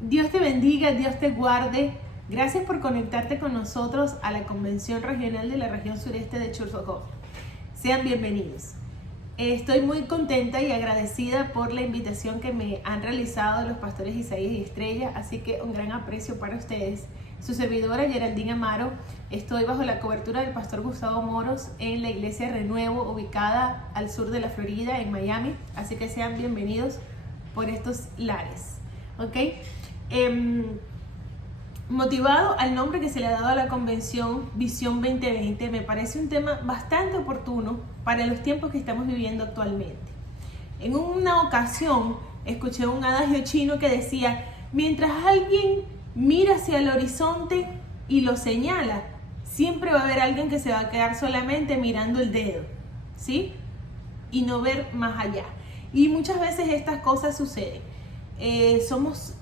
Dios te bendiga, Dios te guarde. Gracias por conectarte con nosotros a la Convención Regional de la Región Sureste de Churubusco. Sean bienvenidos. Estoy muy contenta y agradecida por la invitación que me han realizado los pastores Isaías y Estrella, así que un gran aprecio para ustedes. Su servidora Geraldine Amaro, estoy bajo la cobertura del pastor Gustavo Moros en la iglesia Renuevo, ubicada al sur de la Florida, en Miami, así que sean bienvenidos por estos lares. ¿Ok? Motivado al nombre que se le ha dado a la convención Visión 2020, me parece un tema bastante oportuno para los tiempos que estamos viviendo actualmente. En una ocasión escuché un adagio chino que decía: mientras alguien mira hacia el horizonte y lo señala, siempre va a haber alguien que se va a quedar solamente mirando el dedo, ¿sí? Y no ver más allá. Y muchas veces estas cosas suceden.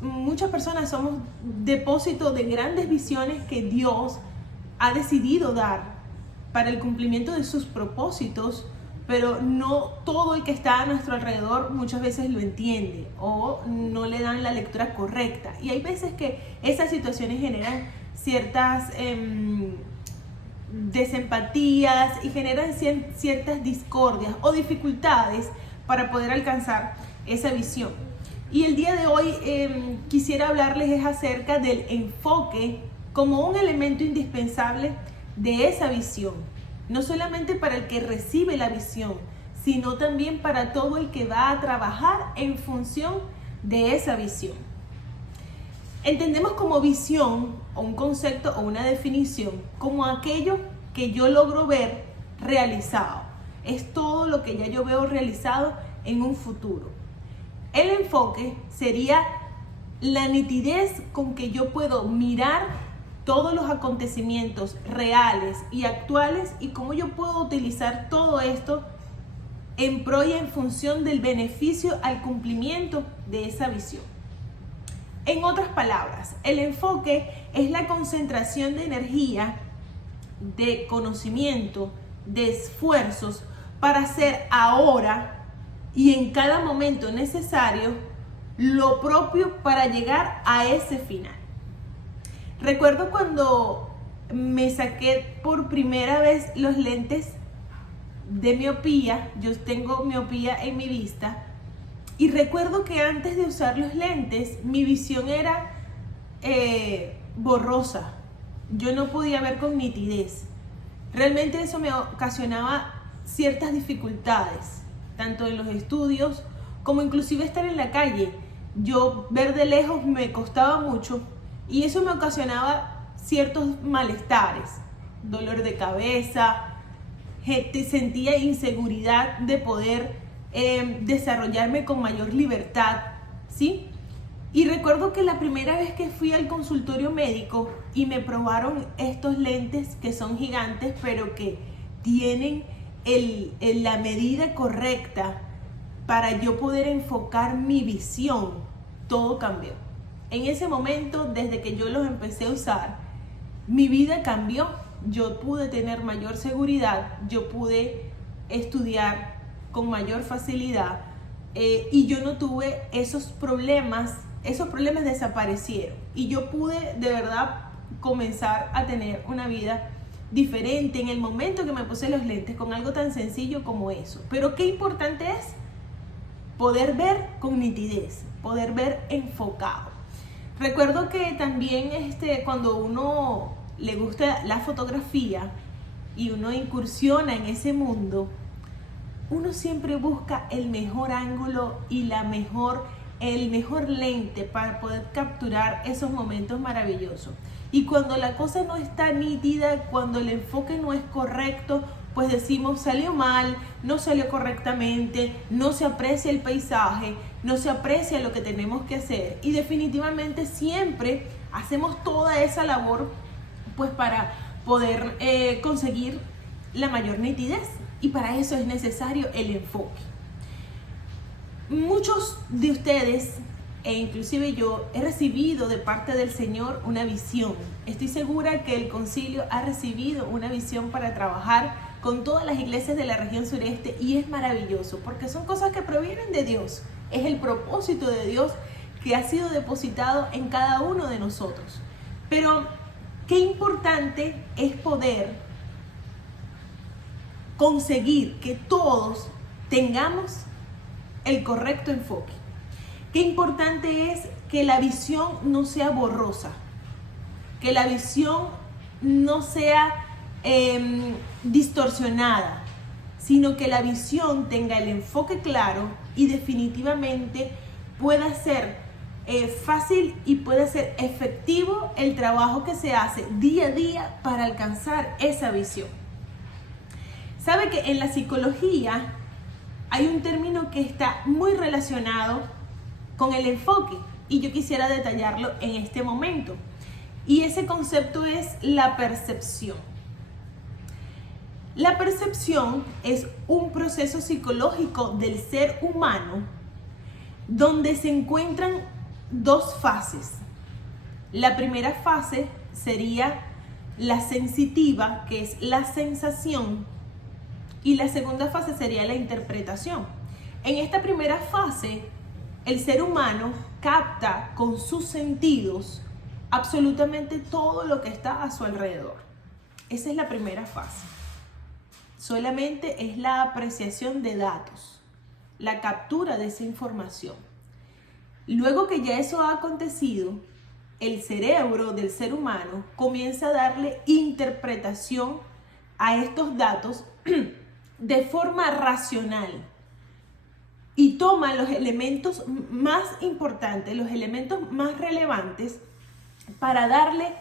Muchas personas somos depósito de grandes visiones que Dios ha decidido dar para el cumplimiento de sus propósitos, pero no todo el que está a nuestro alrededor muchas veces lo entiende o no le dan la lectura correcta. Y hay veces que esas situaciones generan ciertas desempatías y generan ciertas discordias o dificultades para poder alcanzar esa visión. Y el día de hoy quisiera hablarles acerca del enfoque como un elemento indispensable de esa visión. No solamente para el que recibe la visión, sino también para todo el que va a trabajar en función de esa visión. Entendemos como visión, o un concepto o una definición, como aquello que yo logro ver realizado. Es todo lo que ya yo veo realizado en un futuro. El enfoque sería la nitidez con que yo puedo mirar todos los acontecimientos reales y actuales y cómo yo puedo utilizar todo esto en pro y en función del beneficio al cumplimiento de esa visión. En otras palabras, el enfoque es la concentración de energía, de conocimiento, de esfuerzos para hacer ahora y en cada momento necesario lo propio para llegar a ese final. Recuerdo cuando me saqué por primera vez los lentes de miopía. Yo tengo miopía en mi vista y recuerdo que antes de usar los lentes mi visión era borrosa. Yo no podía ver con nitidez. Realmente eso me ocasionaba ciertas dificultades, tanto en los estudios como inclusive estar en la calle. Yo ver de lejos me costaba mucho y eso me ocasionaba ciertos malestares, dolor de cabeza, sentía inseguridad de poder desarrollarme con mayor libertad, ¿sí? Y recuerdo que la primera vez que fui al consultorio médico y me probaron estos lentes que son gigantes, pero que tienen la medida correcta para yo poder enfocar mi visión, todo cambió. En ese momento, desde que yo los empecé a usar, mi vida cambió. Yo pude tener mayor seguridad, yo pude estudiar con mayor facilidad y yo no tuve esos problemas desaparecieron y yo pude de verdad comenzar a tener una vida diferente en el momento que me puse los lentes, con algo tan sencillo como eso. Pero qué importante es poder ver con nitidez, poder ver enfocado. Recuerdo que también cuando uno le gusta la fotografía y uno incursiona en ese mundo, uno siempre busca el mejor ángulo y el mejor lente para poder capturar esos momentos maravillosos. Y cuando la cosa no está nítida, cuando el enfoque no es correcto, pues decimos salió mal, no salió correctamente, no se aprecia el paisaje, no se aprecia lo que tenemos que hacer. Y definitivamente siempre hacemos toda esa labor pues para poder conseguir la mayor nitidez. Y para eso es necesario el enfoque. Muchos de ustedes, e inclusive yo, he recibido de parte del Señor una visión. Estoy segura que el concilio ha recibido una visión para trabajar con todas las iglesias de la región sureste y es maravilloso porque son cosas que provienen de Dios. Es el propósito de Dios que ha sido depositado en cada uno de nosotros. Pero qué importante es poder conseguir que todos tengamos el correcto enfoque. Qué importante es que la visión no sea borrosa, que la visión no sea distorsionada, sino que la visión tenga el enfoque claro y definitivamente pueda ser fácil y pueda ser efectivo el trabajo que se hace día a día para alcanzar esa visión. Sabe que en la psicología hay un término que está muy relacionado con el enfoque y yo quisiera detallarlo en este momento. Y ese concepto es la percepción. La percepción es un proceso psicológico del ser humano donde se encuentran dos fases. La primera fase sería la sensitiva, que es la sensación, y la segunda fase sería la interpretación. En esta primera fase, el ser humano capta con sus sentidos absolutamente todo lo que está a su alrededor. Esa es la primera fase. Solamente es la apreciación de datos, la captura de esa información. Luego que ya eso ha acontecido, el cerebro del ser humano comienza a darle interpretación a estos datos de forma racional y toma los elementos más importantes, los elementos más relevantes para darle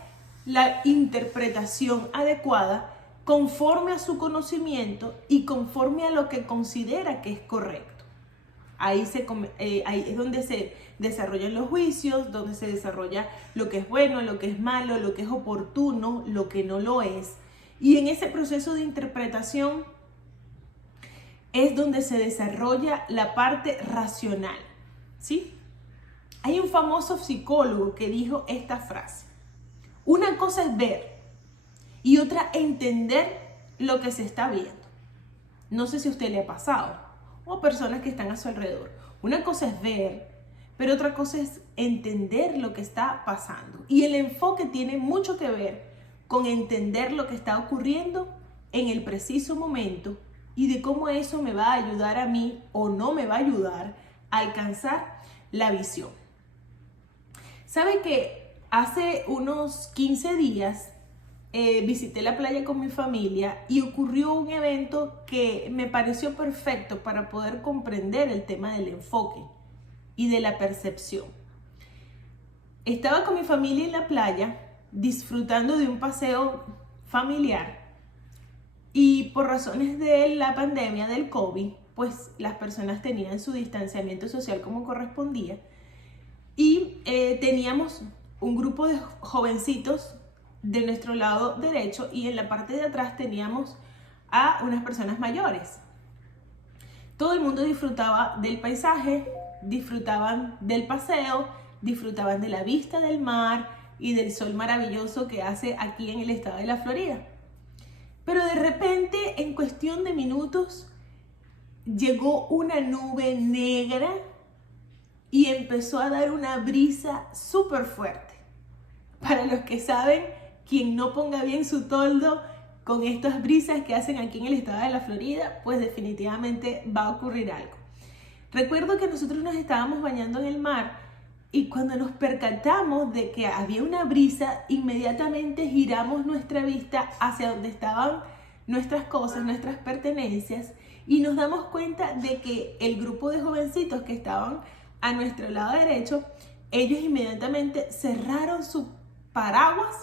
la interpretación adecuada conforme a su conocimiento y conforme a lo que considera que es correcto. Ahí es donde se desarrollan los juicios, donde se desarrolla lo que es bueno, lo que es malo, lo que es oportuno, lo que no lo es. Y en ese proceso de interpretación es donde se desarrolla la parte racional, ¿sí? Hay un famoso psicólogo que dijo esta frase: una cosa es ver y otra entender lo que se está viendo. No sé si a usted le ha pasado o a personas que están a su alrededor. Una cosa es ver, pero otra cosa es entender lo que está pasando. Y el enfoque tiene mucho que ver con entender lo que está ocurriendo en el preciso momento y de cómo eso me va a ayudar a mí o no me va a ayudar a alcanzar la visión. ¿Sabe que hace unos 15 días visité la playa con mi familia y ocurrió un evento que me pareció perfecto para poder comprender el tema del enfoque y de la percepción? Estaba con mi familia en la playa disfrutando de un paseo familiar y por razones de la pandemia del COVID, pues las personas tenían su distanciamiento social como correspondía y teníamos un grupo de jovencitos de nuestro lado derecho y en la parte de atrás teníamos a unas personas mayores. Todo el mundo disfrutaba del paisaje, disfrutaban del paseo, disfrutaban de la vista del mar y del sol maravilloso que hace aquí en el estado de la Florida. Pero de repente, en cuestión de minutos, llegó una nube negra y empezó a dar una brisa súper fuerte. Para los que saben, quien no ponga bien su toldo con estas brisas que hacen aquí en el estado de la Florida, pues definitivamente va a ocurrir algo. Recuerdo que nosotros nos estábamos bañando en el mar y cuando nos percatamos de que había una brisa, inmediatamente giramos nuestra vista hacia donde estaban nuestras cosas, nuestras pertenencias, y nos damos cuenta de que el grupo de jovencitos que estaban a nuestro lado derecho, ellos inmediatamente cerraron su paraguas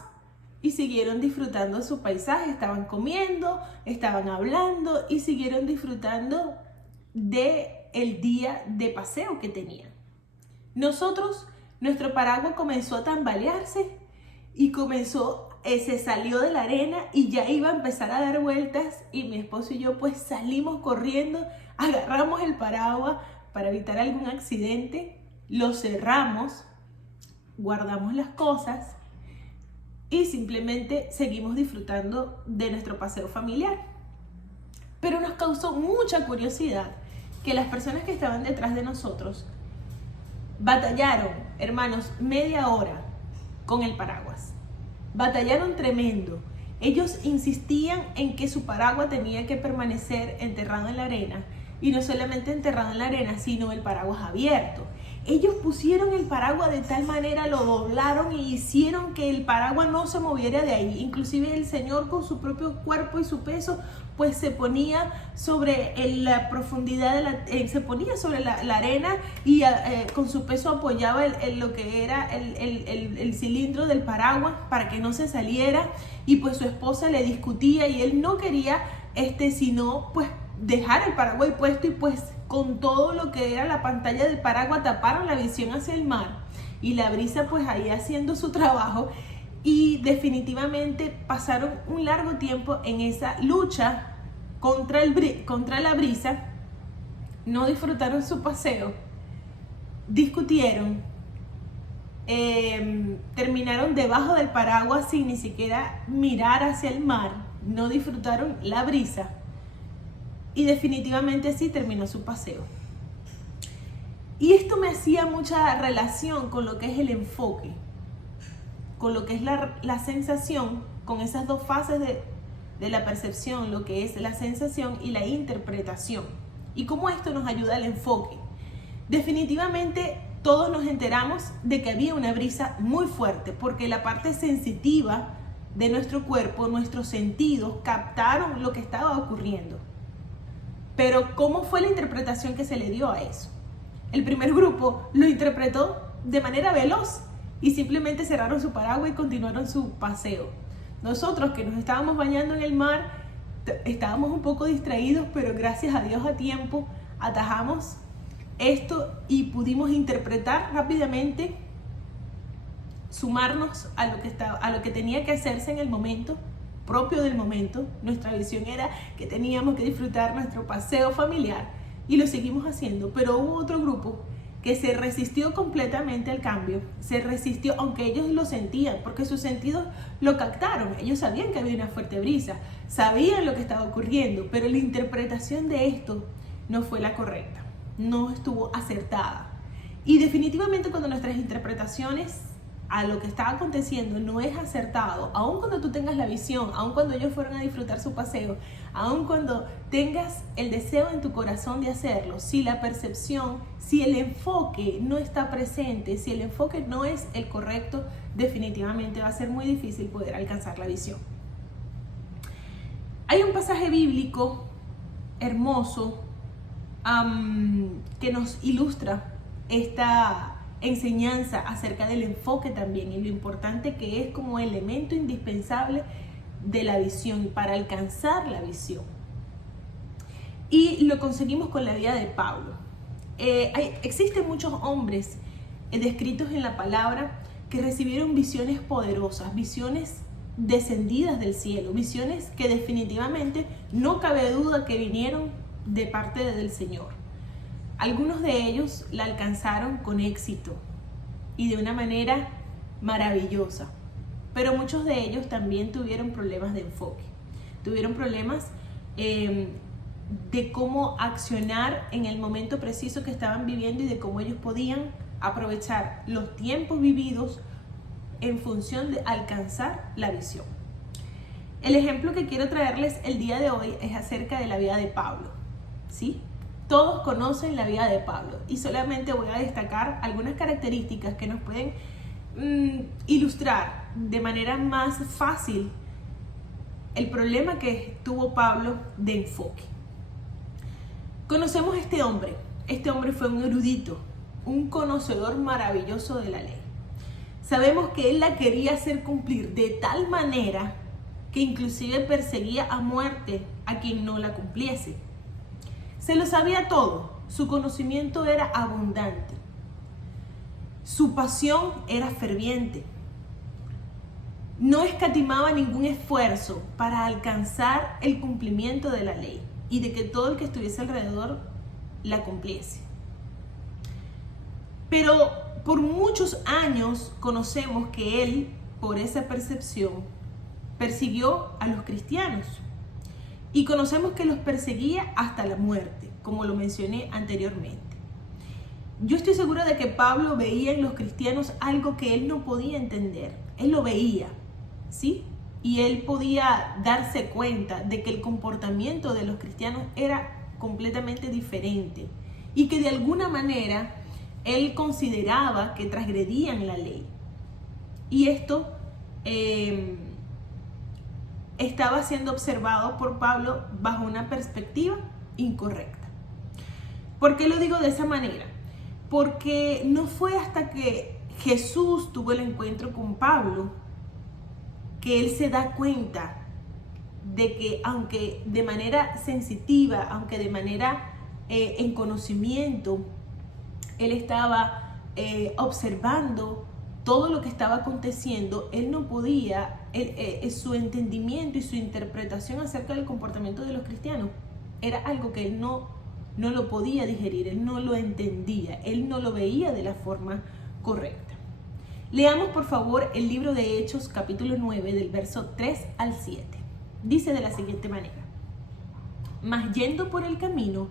y siguieron disfrutando su paisaje. Estaban comiendo, estaban hablando y siguieron disfrutando del día de paseo que tenían. Nosotros, nuestro paraguas comenzó a tambalearse y se salió de la arena y ya iba a empezar a dar vueltas, y mi esposo y yo pues salimos corriendo, agarramos el paraguas para evitar algún accidente, lo cerramos, guardamos las cosas y simplemente seguimos disfrutando de nuestro paseo familiar. Pero nos causó mucha curiosidad que las personas que estaban detrás de nosotros Batallaron, hermanos, media hora con el paraguas. Batallaron tremendo. Ellos insistían en que su paraguas tenía que permanecer enterrado en la arena, y no solamente enterrado en la arena, sino el paraguas abierto. Ellos pusieron el paraguas de tal manera, lo doblaron y hicieron que el paraguas no se moviera de ahí. Inclusive el Señor, con su propio cuerpo y su peso, pues se ponía sobre la profundidad se ponía sobre la arena, y con su peso apoyaba lo que era el cilindro del paraguas para que no se saliera. Y pues su esposa le discutía y él no quería sino pues dejar el paraguas puesto, y pues con todo lo que era la pantalla del paraguas taparon la visión hacia el mar, y la brisa pues ahí haciendo su trabajo. Y definitivamente pasaron un largo tiempo en esa lucha contra la brisa. No disfrutaron su paseo, discutieron, terminaron debajo del paraguas sin ni siquiera mirar hacia el mar, no disfrutaron la brisa, y definitivamente así terminó su paseo. Y esto me hacía mucha relación con lo que es el enfoque, con lo que es la sensación, con esas dos fases de la percepción, lo que es la sensación y la interpretación, y cómo esto nos ayuda al enfoque. Definitivamente todos nos enteramos de que había una brisa muy fuerte, porque la parte sensitiva de nuestro cuerpo, nuestros sentidos, captaron lo que estaba ocurriendo. Pero ¿cómo fue la interpretación que se le dio a eso? El primer grupo lo interpretó de manera veloz y simplemente cerraron su paraguas y continuaron su paseo. Nosotros, que nos estábamos bañando en el mar, estábamos un poco distraídos, pero gracias a Dios a tiempo atajamos esto y pudimos interpretar rápidamente, sumarnos a lo que tenía que hacerse en el momento propio del momento. Nuestra visión era que teníamos que disfrutar nuestro paseo familiar, y lo seguimos haciendo. Pero hubo otro grupo que se resistió completamente al cambio, se resistió, aunque ellos lo sentían, porque sus sentidos lo captaron. Ellos sabían que había una fuerte brisa, sabían lo que estaba ocurriendo, pero la interpretación de esto no fue la correcta, no estuvo acertada. Y definitivamente cuando nuestras interpretaciones a lo que está aconteciendo no es acertado, aun cuando tú tengas la visión, aun cuando ellos fueron a disfrutar su paseo, aun cuando tengas el deseo en tu corazón de hacerlo, si la percepción, si el enfoque no está presente, si el enfoque no es el correcto, definitivamente va a ser muy difícil poder alcanzar la visión. Hay un pasaje bíblico hermoso que nos ilustra esta enseñanza acerca del enfoque también, y lo importante que es como elemento indispensable de la visión, para alcanzar la visión. Y lo conseguimos con la vida de Pablo. Existen muchos hombres descritos en la palabra que recibieron visiones poderosas, visiones descendidas del cielo, visiones que definitivamente no cabe duda que vinieron de parte del Señor. Algunos de ellos la alcanzaron con éxito y de una manera maravillosa, pero muchos de ellos también tuvieron problemas de enfoque, tuvieron problemas de cómo accionar en el momento preciso que estaban viviendo, y de cómo ellos podían aprovechar los tiempos vividos en función de alcanzar la visión. El ejemplo que quiero traerles el día de hoy es acerca de la vida de Pablo, ¿sí? Todos conocen la vida de Pablo, y solamente voy a destacar algunas características que nos pueden ilustrar de manera más fácil el problema que tuvo Pablo de enfoque. Conocemos a este hombre. Este hombre fue un erudito, un conocedor maravilloso de la ley. Sabemos que él la quería hacer cumplir de tal manera que inclusive perseguía a muerte a quien no la cumpliese. Se lo sabía todo, su conocimiento era abundante, su pasión era ferviente, no escatimaba ningún esfuerzo para alcanzar el cumplimiento de la ley y de que todo el que estuviese alrededor la cumpliese. Pero por muchos años conocemos que él, por esa percepción, persiguió a los cristianos. Y conocemos que los perseguía hasta la muerte, como lo mencioné anteriormente. yo estoy segura de que Pablo veía en los cristianos algo que él no podía entender. Él lo veía, ¿sí? Y él podía darse cuenta de que el comportamiento de los cristianos era completamente diferente y que de alguna manera él consideraba que transgredían la ley. Y esto estaba siendo observado por Pablo bajo una perspectiva incorrecta. ¿Por qué lo digo de esa manera? Porque no fue hasta que Jesús tuvo el encuentro con Pablo que él se da cuenta de que aunque de manera sensitiva, aunque de manera en conocimiento, él estaba observando todo lo que estaba aconteciendo, él no podía, su entendimiento y su interpretación acerca del comportamiento de los cristianos era algo que él no lo podía digerir, él no lo entendía, él no lo veía de la forma correcta. Leamos por favor el libro de Hechos capítulo 9 del verso 3 al 7. Dice de la siguiente manera: mas yendo por el camino,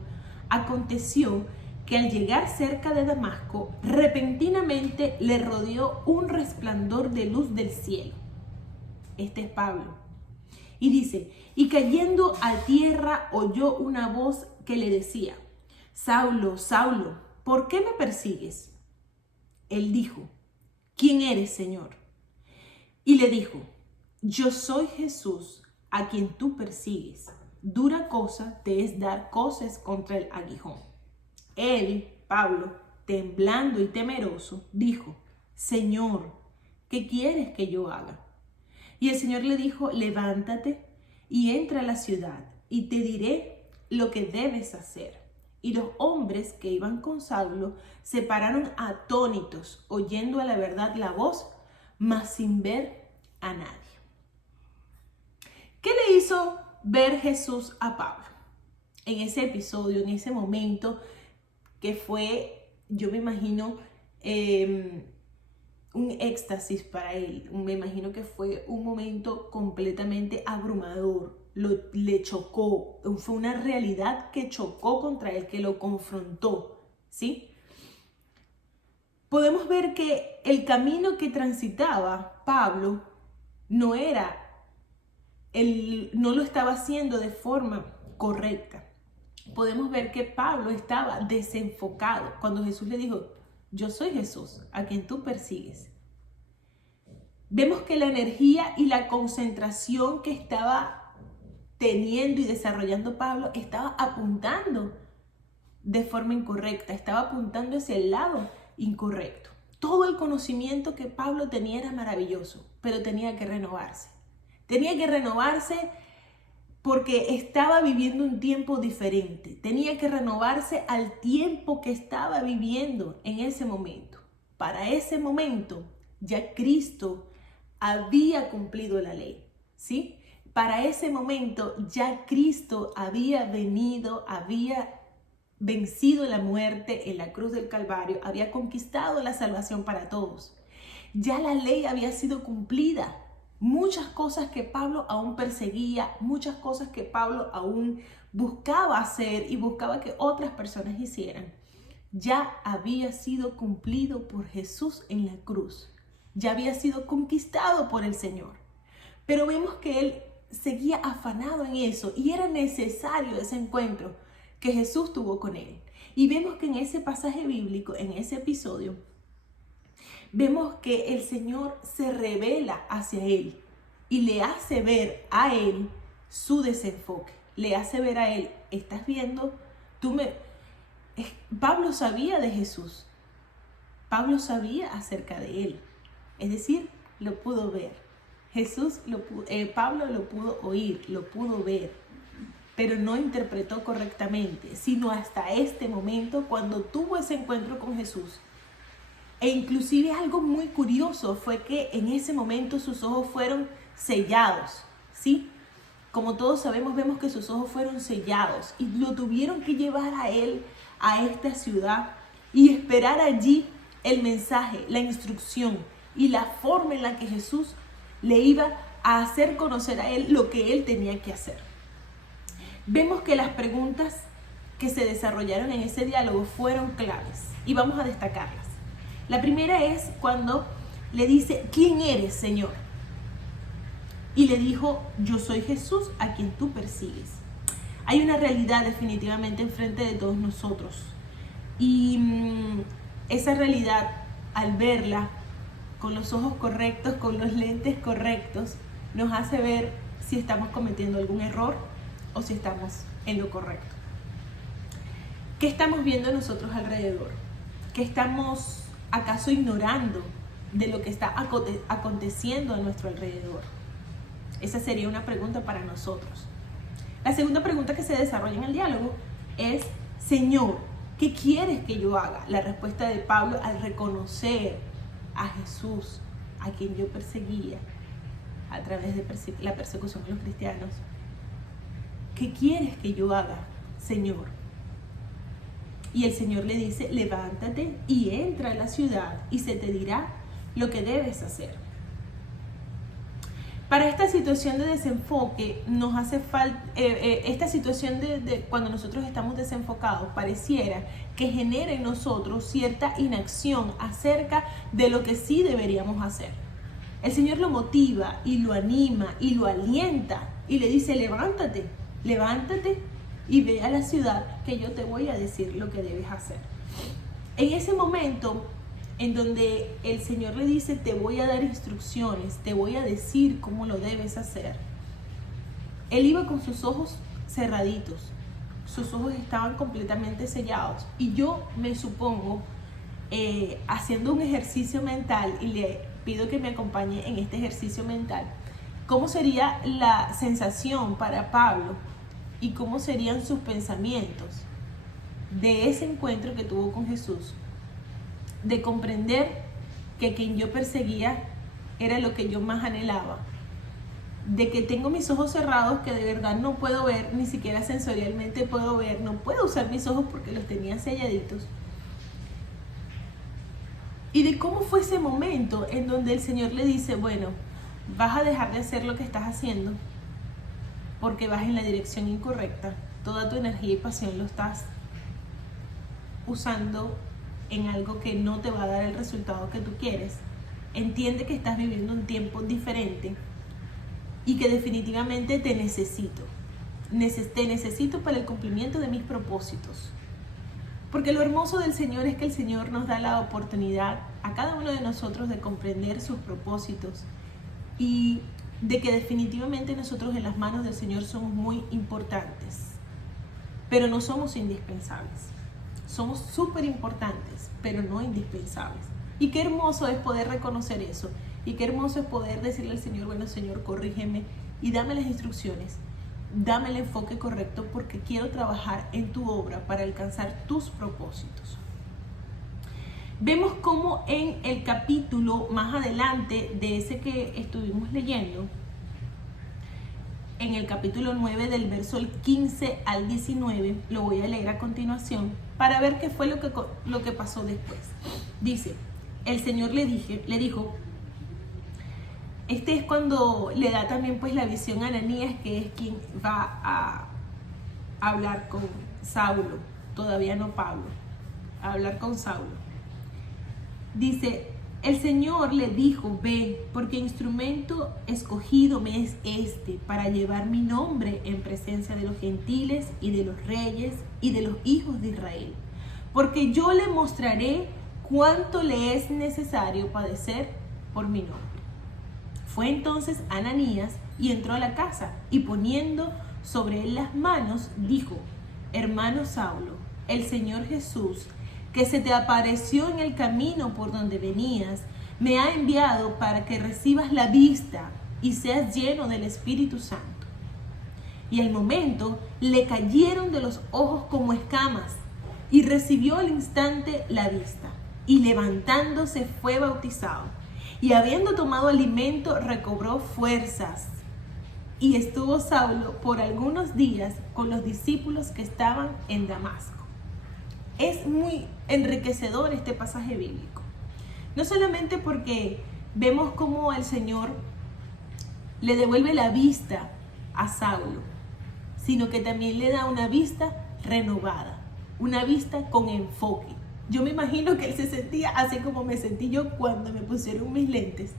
aconteció que al llegar cerca de Damasco, repentinamente le rodeó un resplandor de luz del cielo. Este es Pablo. Y dice, y cayendo a tierra oyó una voz que le decía: Saulo, Saulo, ¿por qué me persigues? Él dijo: ¿quién eres, Señor? Y le dijo: yo soy Jesús, a quien tú persigues. Dura cosa te es dar coces contra el aguijón. Él, Pablo, temblando y temeroso, dijo: Señor, ¿qué quieres que yo haga? Y el Señor le dijo: levántate y entra a la ciudad, y te diré lo que debes hacer. Y los hombres que iban con Saulo se pararon atónitos, oyendo a la verdad la voz, mas sin ver a nadie. ¿Qué le hizo ver Jesús a Pablo? En ese episodio, en ese momento que fue, yo me imagino, un éxtasis para él. Me imagino que fue un momento completamente abrumador. Le chocó, fue una realidad que chocó contra él, que lo confrontó, ¿sí? Podemos ver que el camino que transitaba Pablo no lo estaba haciendo de forma correcta. Podemos ver que Pablo estaba desenfocado cuando Jesús le dijo: yo soy Jesús, a quien tú persigues. Vemos que la energía y la concentración que estaba teniendo y desarrollando Pablo estaba apuntando de forma incorrecta, estaba apuntando hacia el lado incorrecto. Todo el conocimiento que Pablo tenía era maravilloso, pero tenía que renovarse. Tenía que renovarse porque estaba viviendo un tiempo diferente. Tenía que renovarse al tiempo que estaba viviendo en ese momento. Para ese momento ya Cristo había cumplido la ley, ¿sí? Para ese momento ya Cristo había venido, había vencido la muerte en la cruz del Calvario, había conquistado la salvación para todos. Ya la ley había sido cumplida. Muchas cosas que Pablo aún perseguía, muchas cosas que Pablo aún buscaba hacer y buscaba que otras personas hicieran, ya había sido cumplido por Jesús en la cruz. Ya había sido conquistado por el Señor. Pero vemos que él seguía afanado en eso y era necesario ese encuentro que Jesús tuvo con él. Y vemos que en ese pasaje bíblico, en ese episodio, vemos que el Señor se revela hacia él y le hace ver a él su desenfoque. Le hace ver a él: ¿estás viendo? Pablo sabía de Jesús. Pablo sabía acerca de él. Es decir, lo pudo ver. Pablo lo pudo oír, lo pudo ver, pero no interpretó correctamente, sino hasta este momento cuando tuvo ese encuentro con Jesús. E inclusive algo muy curioso fue que en ese momento sus ojos fueron sellados, ¿sí? Como todos sabemos, vemos que sus ojos fueron sellados y lo tuvieron que llevar a él a esta ciudad y esperar allí el mensaje, la instrucción y la forma en la que Jesús le iba a hacer conocer a él lo que él tenía que hacer. Vemos que las preguntas que se desarrollaron en ese diálogo fueron claves y vamos a destacarlas. La primera es cuando le dice, ¿quién eres, Señor? Y le dijo, yo soy Jesús a quien tú persigues. Hay una realidad definitivamente enfrente de todos nosotros y esa realidad, al verla con los ojos correctos, con los lentes correctos, nos hace ver si estamos cometiendo algún error o si estamos en lo correcto. ¿Qué estamos viendo nosotros alrededor? ¿Qué estamos acaso ignorando de lo que está aconteciendo a nuestro alrededor? Esa sería una pregunta para nosotros. La segunda pregunta que se desarrolla en el diálogo es, Señor, ¿qué quieres que yo haga? La respuesta de Pablo al reconocer a Jesús, a quien yo perseguía a través de la persecución de los cristianos. ¿Qué quieres que yo haga, Señor? Y el Señor le dice, levántate y entra a la ciudad y se te dirá lo que debes hacer. Para esta situación de desenfoque nos hace falta, esta situación de cuando nosotros estamos desenfocados, pareciera que genera en nosotros cierta inacción acerca de lo que sí deberíamos hacer. El Señor lo motiva y lo anima y lo alienta y le dice, levántate, levántate y ve a la ciudad que yo te voy a decir lo que debes hacer. En ese momento en donde el Señor le dice, te voy a dar instrucciones, te voy a decir cómo lo debes hacer. Él iba con sus ojos cerraditos, sus ojos estaban completamente sellados. Y yo me supongo, haciendo un ejercicio mental, y le pido que me acompañe en este ejercicio mental, cómo sería la sensación para Pablo y cómo serían sus pensamientos de ese encuentro que tuvo con Jesús, de comprender que quien yo perseguía era lo que yo más anhelaba, de que tengo mis ojos cerrados, que de verdad no puedo ver, ni siquiera sensorialmente puedo ver, no puedo usar mis ojos porque los tenía selladitos, y de cómo fue ese momento en donde el Señor le dice, bueno, vas a dejar de hacer lo que estás haciendo porque vas en la dirección incorrecta, toda tu energía y pasión lo estás usando en algo que no te va a dar el resultado que tú quieres. Entiende que estás viviendo un tiempo diferente y que definitivamente te necesito. Te necesito para el cumplimiento de mis propósitos. Porque lo hermoso del Señor es que el Señor nos da la oportunidad a cada uno de nosotros de comprender sus propósitos y de que definitivamente nosotros en las manos del Señor somos muy importantes, pero no somos indispensables. Somos súper importantes, pero no indispensables. Y qué hermoso es poder reconocer eso. Y qué hermoso es poder decirle al Señor, bueno, Señor, corrígeme y dame las instrucciones. Dame el enfoque correcto porque quiero trabajar en tu obra para alcanzar tus propósitos. Vemos cómo en el capítulo más adelante de ese que estuvimos leyendo, en el capítulo 9 del verso 15 al 19, lo voy a leer a continuación para ver qué fue lo que pasó después. Dice, el Señor le dijo, este es cuando le da también pues la visión a Ananías, que es quien va a hablar con Saulo, todavía no Pablo, a hablar con Saulo. Dice, el Señor le dijo, ve, porque instrumento escogido me es este para llevar mi nombre en presencia de los gentiles y de los reyes y de los hijos de Israel. Porque yo le mostraré cuánto le es necesario padecer por mi nombre. Fue entonces Ananías y entró a la casa y poniendo sobre él las manos, dijo, hermano Saulo, el Señor Jesús, que se te apareció en el camino por donde venías, me ha enviado para que recibas la vista y seas lleno del Espíritu Santo. Y al momento le cayeron de los ojos como escamas y recibió al instante la vista y levantándose fue bautizado y habiendo tomado alimento recobró fuerzas. Y estuvo Saulo por algunos días con los discípulos que estaban en Damasco. Es muy enriquecedor este pasaje bíblico. No solamente porque vemos cómo el Señor le devuelve la vista a Saulo, sino que también le da una vista renovada, una vista con enfoque. Yo me imagino que él se sentía así como me sentí yo cuando me pusieron mis lentes,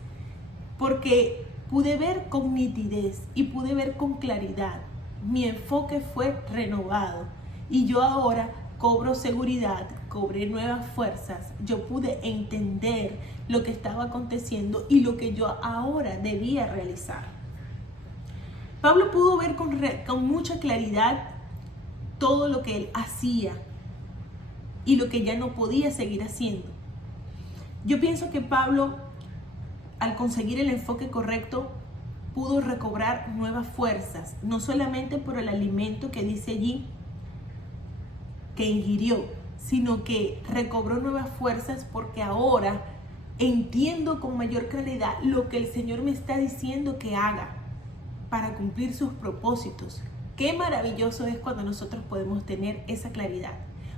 porque pude ver con nitidez y pude ver con claridad. Mi enfoque fue renovado y yo ahora cobro seguridad, cobré nuevas fuerzas. Yo pude entender lo que estaba aconteciendo y lo que yo ahora debía realizar. Pablo pudo ver con mucha claridad todo lo que él hacía y lo que ya no podía seguir haciendo. Yo pienso que Pablo, al conseguir el enfoque correcto, pudo recobrar nuevas fuerzas, no solamente por el alimento que dice allí que ingirió, sino que recobró nuevas fuerzas porque ahora entiendo con mayor claridad lo que el Señor me está diciendo que haga para cumplir sus propósitos. Qué maravilloso es cuando nosotros podemos tener esa claridad,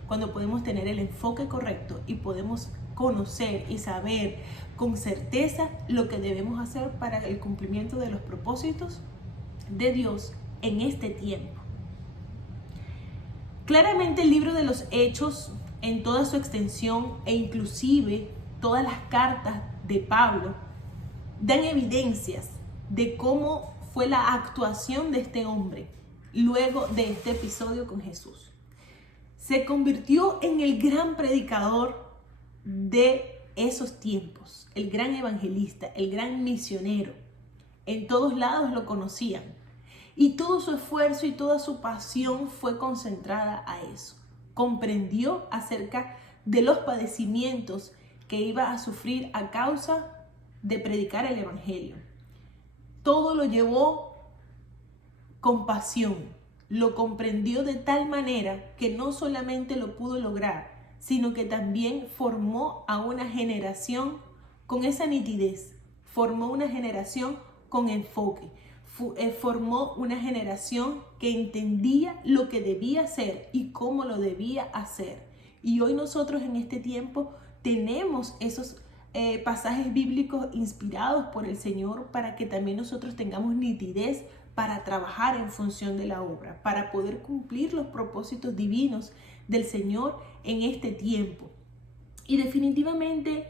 cuando podemos tener el enfoque correcto y podemos conocer y saber con certeza lo que debemos hacer para el cumplimiento de los propósitos de Dios en este tiempo. Claramente el libro de los Hechos en toda su extensión e inclusive todas las cartas de Pablo dan evidencias de cómo fue la actuación de este hombre luego de este episodio con Jesús. Se convirtió en el gran predicador de esos tiempos, el gran evangelista, el gran misionero. En todos lados lo conocían y todo su esfuerzo y toda su pasión fue concentrada a eso. Comprendió acerca de los padecimientos que iba a sufrir a causa de predicar el evangelio. Todo lo llevó con pasión, lo comprendió de tal manera que no solamente lo pudo lograr, sino que también formó a una generación con esa nitidez, formó una generación con enfoque, formó una generación que entendía lo que debía hacer y cómo lo debía hacer. Y hoy nosotros en este tiempo tenemos esos pasajes bíblicos inspirados por el Señor para que también nosotros tengamos nitidez para trabajar en función de la obra, para poder cumplir los propósitos divinos del Señor en este tiempo. Y definitivamente,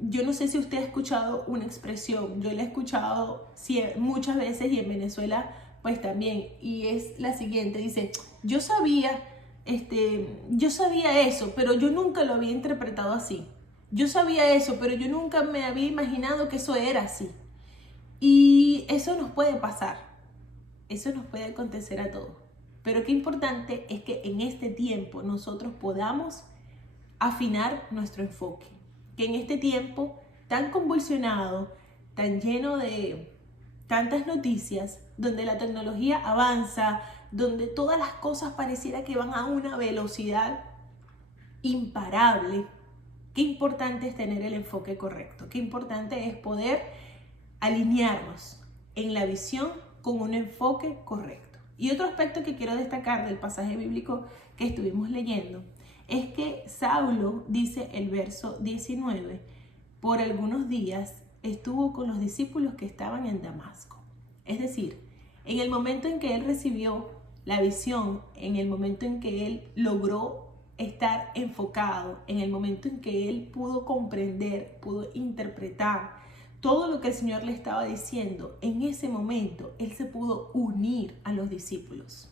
yo no sé si usted ha escuchado una expresión, yo la he escuchado muchas veces y en Venezuela pues también, y es la siguiente, dice, yo sabía eso, pero yo nunca lo había interpretado así. Yo sabía eso, pero yo nunca me había imaginado que eso era así. Y eso nos puede pasar, eso nos puede acontecer a todos. Pero qué importante es que en este tiempo nosotros podamos afinar nuestro enfoque. Que en este tiempo tan convulsionado, tan lleno de tantas noticias, donde la tecnología avanza, donde todas las cosas pareciera que van a una velocidad imparable, qué importante es tener el enfoque correcto. Qué importante es poder alinearnos en la visión con un enfoque correcto. Y otro aspecto que quiero destacar del pasaje bíblico que estuvimos leyendo es que Saulo, dice el verso 19, por algunos días estuvo con los discípulos que estaban en Damasco. Es decir, en el momento en que él recibió la visión, en el momento en que él logró estar enfocado, en el momento en que él pudo comprender, pudo interpretar todo lo que el Señor le estaba diciendo, en ese momento él se pudo unir a los discípulos.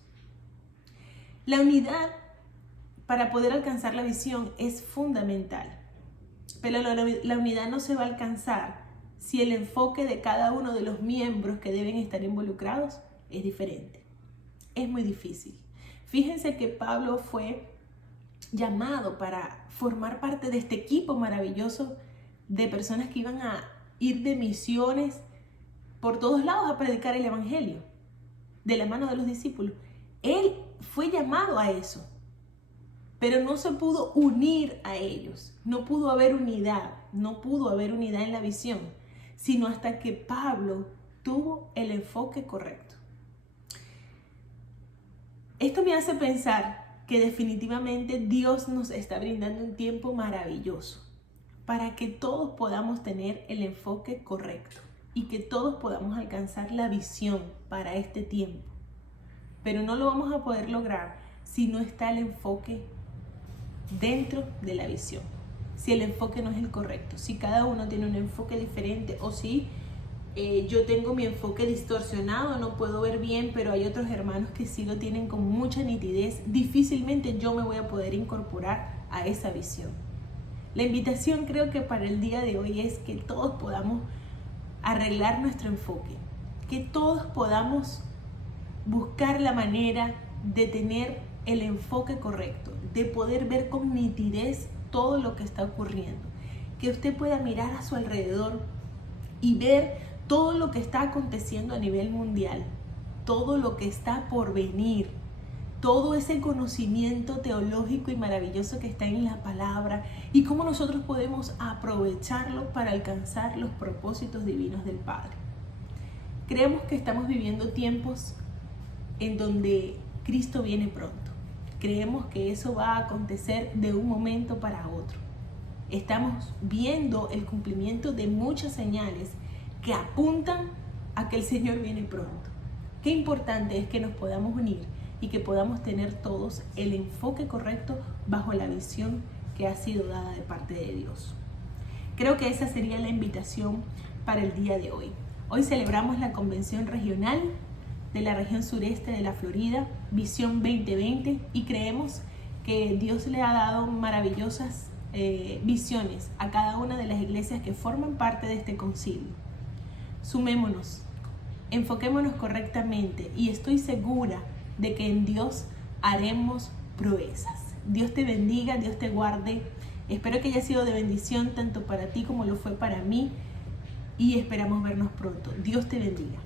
La unidad para poder alcanzar la visión es fundamental, pero la unidad no se va a alcanzar si el enfoque de cada uno de los miembros que deben estar involucrados es diferente. Es muy difícil. Fíjense que Pablo fue llamado para formar parte de este equipo maravilloso de personas que iban a ir de misiones por todos lados a predicar el evangelio de la mano de los discípulos. Él fue llamado a eso, pero no se pudo unir a ellos. No pudo haber unidad en la visión, sino hasta que Pablo tuvo el enfoque correcto. Esto me hace pensar que definitivamente Dios nos está brindando un tiempo maravilloso para que todos podamos tener el enfoque correcto y que todos podamos alcanzar la visión para este tiempo. Pero no lo vamos a poder lograr si no está el enfoque dentro de la visión. Si el enfoque no es el correcto, si cada uno tiene un enfoque diferente, o si yo tengo mi enfoque distorsionado, no puedo ver bien, pero hay otros hermanos que sí lo tienen con mucha nitidez, difícilmente yo me voy a poder incorporar a esa visión. La invitación creo que para el día de hoy es que todos podamos arreglar nuestro enfoque, que todos podamos buscar la manera de tener el enfoque correcto, de poder ver con nitidez todo lo que está ocurriendo, que usted pueda mirar a su alrededor y ver todo lo que está aconteciendo a nivel mundial, todo lo que está por venir, todo ese conocimiento teológico y maravilloso que está en la palabra y cómo nosotros podemos aprovecharlo para alcanzar los propósitos divinos del Padre. Creemos que estamos viviendo tiempos en donde Cristo viene pronto. Creemos que eso va a acontecer de un momento para otro. Estamos viendo el cumplimiento de muchas señales que apuntan a que el Señor viene pronto. Qué importante es que nos podamos unir y que podamos tener todos el enfoque correcto bajo la visión que ha sido dada de parte de Dios. Creo que esa sería la invitación para el día de hoy. Hoy celebramos la convención regional de la región sureste de la Florida, Visión 2020, y creemos que Dios le ha dado maravillosas visiones a cada una de las iglesias que forman parte de este concilio. Sumémonos, enfoquémonos correctamente y estoy segura de que en Dios haremos proezas. Dios te bendiga, Dios te guarde. Espero que haya sido de bendición tanto para ti como lo fue para mí y esperamos vernos pronto. Dios te bendiga.